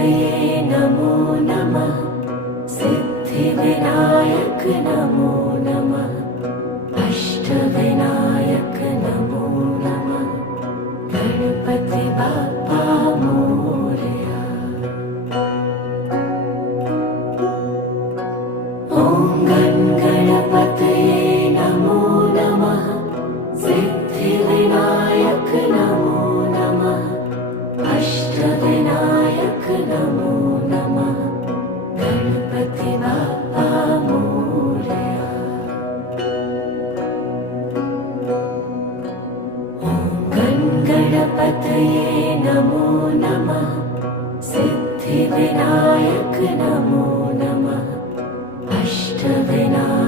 गणपतये नमो नमः। सिद्धिविनायक नमो नमः। अष्टविनायक नमो नमः। गणपति बाप्पा मोरया। ॐ गणपतये नमो नमः। सिद्धिविनायक नमो नमः। अष्टविनायक नमो नमः। गणपति बाप्पा मोरया। ॐ गणपतये नमो नमः। सिद्धिविनायक नमो नमः। अष्टविनायक